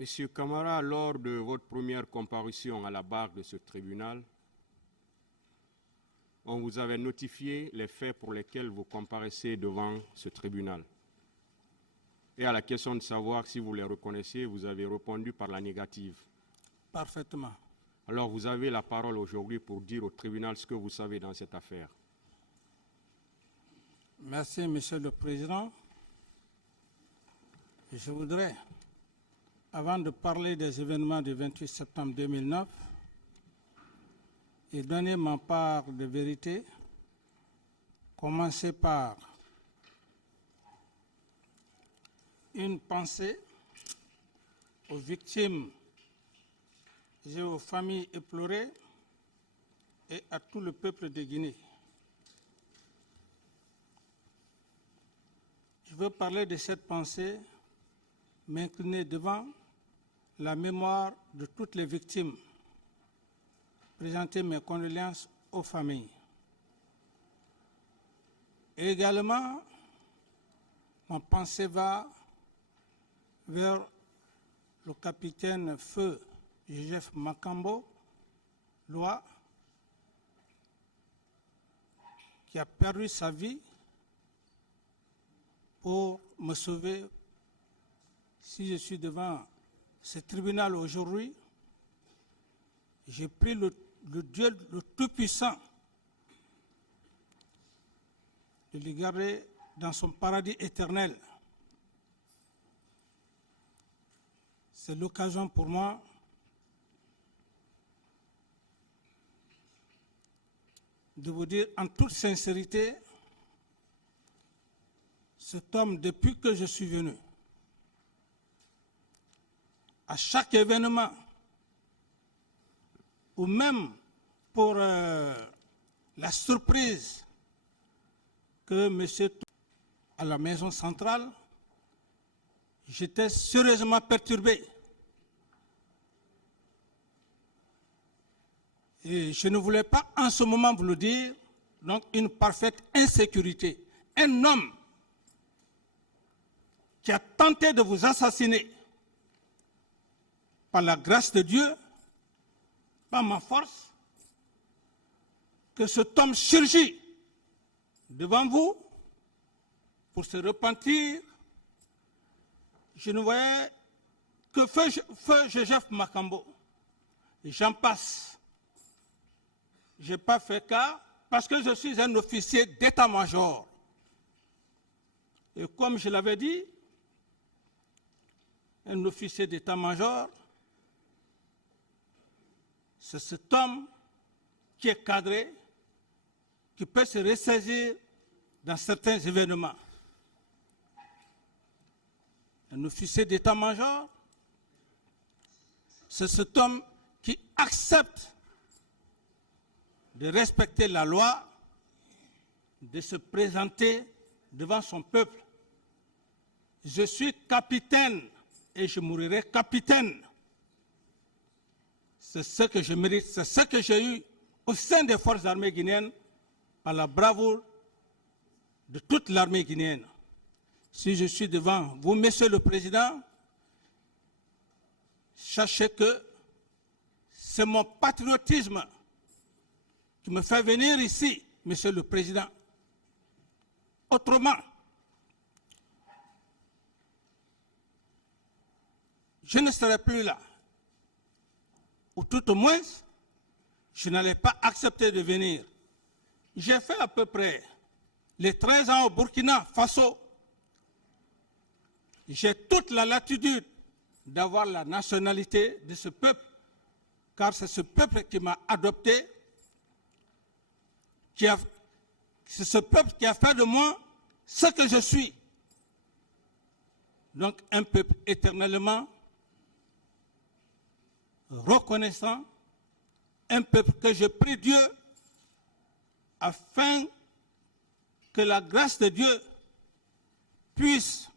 Monsieur Camara, lors de votre première comparution à la barre de ce tribunal, on vous avait notifié les faits pour lesquels vous comparaissez devant ce tribunal. Et à la question de savoir si vous les reconnaissez, vous avez répondu par la négative. Parfaitement. Alors vous avez la parole aujourd'hui pour dire au tribunal ce que vous savez dans cette affaire. Merci, Monsieur le Président. Je voudrais, avant de parler des événements du 28 septembre 2009 et donner ma part de vérité, commencer par une pensée aux victimes et aux familles éplorées et à tout le peuple de Guinée. Je veux parler de cette pensée, m'incliner devant la mémoire de toutes les victimes, présenter mes condoléances aux familles. Et également, ma pensée va vers le capitaine Feu Joseph Makambo, Loi, qui a perdu sa vie pour me sauver. Si je suis devant ce tribunal aujourd'hui, j'ai pris le Dieu le Tout-Puissant de le garder dans son paradis éternel. C'est l'occasion pour moi de vous dire en toute sincérité, cet homme, depuis que je suis venu, à chaque événement, ou même pour la surprise que M. à la maison centrale, j'étais sérieusement perturbé. Et je ne voulais pas en ce moment vous le dire, donc une parfaite insécurité. Un homme qui a tenté de vous assassiner par la grâce de Dieu, par ma force, que cet homme surgit devant vous pour se repentir. Je ne voyais que Feu Joseph Makambo. Et j'en passe. Je n'ai pas fait cas parce que je suis un officier d'état-major. Et comme je l'avais dit, un officier d'état-major, c'est cet homme qui est cadré, qui peut se ressaisir dans certains événements. Un officier d'état-major, c'est cet homme qui accepte de respecter la loi, de se présenter devant son peuple. Je suis capitaine et je mourirai capitaine. C'est ce que je mérite, c'est ce que j'ai eu au sein des forces armées guinéennes par la bravoure de toute l'armée guinéenne. Si je suis devant vous, Monsieur le Président, sachez que c'est mon patriotisme qui me fait venir ici, Monsieur le Président. Autrement, je ne serai plus là. Ou tout au moins, je n'allais pas accepter de venir. J'ai fait à peu près les 13 ans au Burkina Faso. J'ai toute la latitude d'avoir la nationalité de ce peuple, car c'est ce peuple qui m'a adopté, c'est ce peuple qui a fait de moi ce que je suis. Donc un peuple éternellement reconnaissant, un peuple que je prie Dieu afin que la grâce de Dieu puisse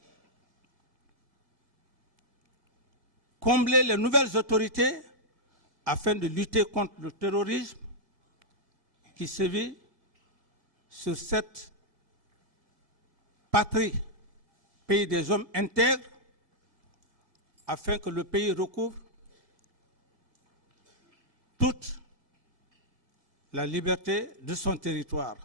combler les nouvelles autorités afin de lutter contre le terrorisme qui sévit sur cette patrie, pays des hommes intègres, afin que le pays recouvre toute la liberté de son territoire.